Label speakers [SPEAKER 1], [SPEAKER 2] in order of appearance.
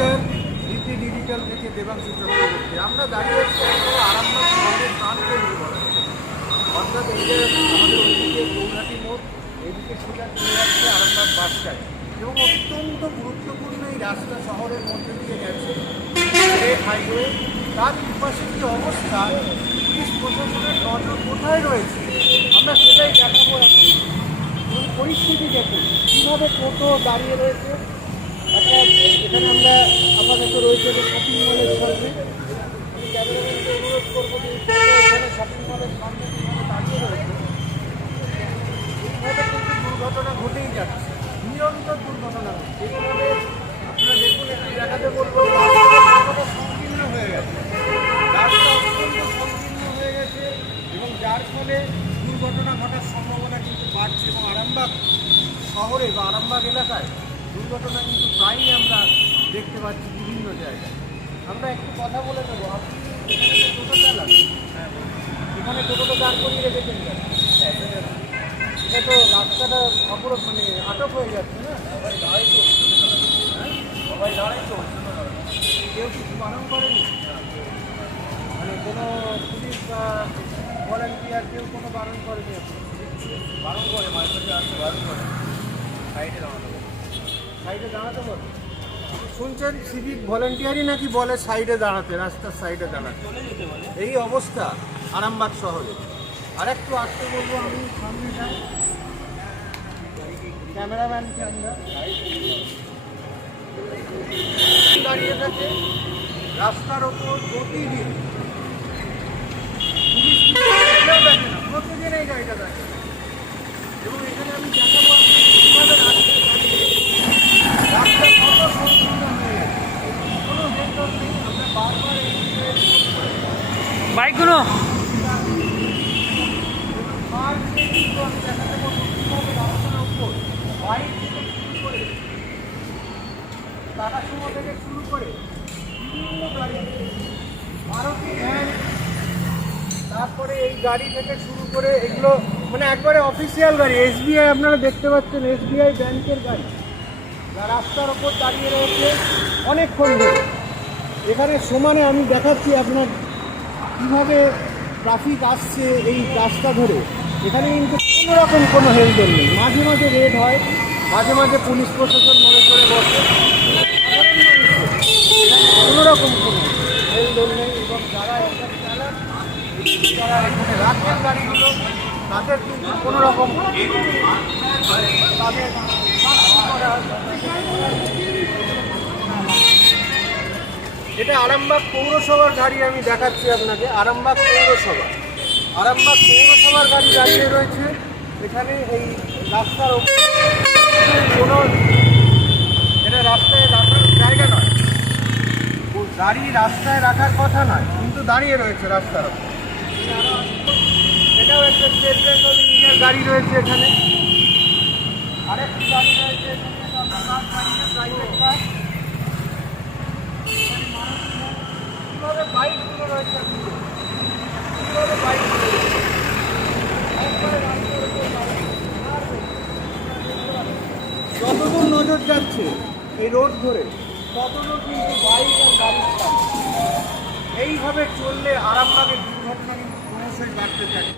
[SPEAKER 1] নমস্কার ইতি ডিজিটাল থেকে দেবাংশু চক্রবর্তী। আমরা দাঁড়িয়ে আছি আরামবাগ শহরের প্রাণ কেন্দ্রে বলা অর্থাৎ এই আমাদের ওইদিকে গৌহাটি মোড় এইদিকে সোজা চলে যাচ্ছে আরামবাগ বাস স্ট্যান্ড। এবং অত্যন্ত গুরুত্বপূর্ণ এই রাস্তা শহরের মধ্যে দিয়ে গেছে। হাইওয়ে, তার দুপাশে কি অবস্থা? পুলিশ প্রশাসনের নজর কোথায় রয়েছে? আমরা সেটাই দেখাবো এখন। পরিস্থিতি দেখুন, কীভাবে টোটো দাঁড়িয়ে রয়েছে এখানে আমরা আপাতত রয়েছে শপিং মলের সামনে আমি ক্যামেরাম্যানকে অনুরোধ করব যে শপিং মলের সামনে যেখানে দাঁড়িয়ে রয়েছে। কিন্তু দুর্ঘটনা ঘটেই যাচ্ছে। নিরন্তর দুর্ঘটনা ঘটছে। এইভাবে আপনারা দেখুন, একটু দেখাতে বলব সংকীর্ণ হয়ে গেছে। রাস্তা অত্যন্ত সংকীর্ণ হয়ে গেছে এবং যার ফলে দুর্ঘটনা ঘটার সম্ভাবনা কিন্তু বাড়ছে এবং আরামবাগ শহরে বা আরামবাগ এলাকায় দুর্ঘটনা কিন্তু প্রায়ই আমরা দেখতে পাচ্ছি বিভিন্ন জায়গায়। আমরা একটু কথা বলে নেব। আপনি টোটো চালান এখানে টোটোটা দাঁড় করিয়ে রেখেছেন? এটা তো রাস্তাটা অবরোধ মানে আটক হয়ে যাচ্ছে না? সবাই দাঁড়াই তো। হ্যাঁ? সবাই দাঁড়াই তো। কেউ কিছু বারণ করেনি? মানে কোনো পুলিশ বা ভলান্টিয়ার কেউ কোনো বারণ করেনি? বারণ করে মাঝে মাঝে আসতে বারণ করে। সাইডে দাঁড়াতে বলে সাইডে দাঁড়াতে বলে শুনছেন সিভিক ভলান্টিয়ারই নাকি বলে সাইডে দাঁড়াতে রাস্তার সাইডে দাঁড়াতে? এই অবস্থা আরামবাগ শহরে। আর একটু আসতে বলব আমি সামনে যাই ক্যামেরাম্যানকে আমরা? দাঁড়িয়ে থাকে। রাস্তার ওপর প্রতিদিন পুলিশ কেউ দেখে না প্রতিদিন এই গাড়িটা দেখে এবং এখানে আমি দেখাবো আপনাকে কীভাবে রাস্তায় দাঁড়িয়ে রাস্তা কত সংকীর্ণ হয়ে গেছে কোনো হেলদোল নেই আমরা বারবার এই বিষয়ে
[SPEAKER 2] বাইকগুলো
[SPEAKER 1] আর কিন্তু আমি দেখাতে পারব কীভাবে রাস্তার ওপর বাইক থেকে শুরু করে টাটা সুমো থেকে শুরু করে গাড়ি ভ্যান তারপরে এই গাড়ি থেকে শুরু করে এগুলো মানে একবারে গাড়ি আপনারা দেখতে পাচ্ছেন এসবিআই ব্যাংকের গাড়ি। যা রাস্তার ওপর দাঁড়িয়ে রয়েছে অনেকক্ষণ এখানে সমানে আমি দেখাচ্ছি আপনার কীভাবে ট্রাফিক আসছে এই রাস্তা ধরে, এখানে কিন্তু কোনো রকম কোনো হেলদোল নেই মাঝে মাঝে রেড হয়, মাঝে মাঝে পুলিশ প্রশাসন মনে করে বসে কোনো রকম কোনো হেলদোল নেই এবং যারা যারা এখানে রাখেন গাড়িগুলো তাদের কিন্তু কোনো রকম তাদের। এটা আরামবাগ পৌরসভার গাড়ি আমি দেখাচ্ছি আপনাকে, আরামবাগ পৌরসভা। আরামবাগ পৌরসভার গাড়ি দাঁড়িয়ে রয়েছে। এখানে এই রাস্তার কোনো এটা রাস্তায় রাখার জায়গা নয়। গাড়ি রাস্তায় রাখার কথা নয়, কিন্তু দাঁড়িয়ে রয়েছে রাস্তার ওপর। এটাও একটা স্টেট ব্যাঙ্ক অফ ইন্ডিয়ার গাড়ি রয়েছে এখানে। আরেকটি গাড়ি রয়েছে এখানে বাইকগুলো। যতদূর নজর যাচ্ছে এই রোড ধরে ততদূর কিন্তু বাইক আর গাড়ির সামনে এইভাবে চললে আরামবাগের দুর্ঘটনা কিন্তু ক্রমশই বাড়তে থাকে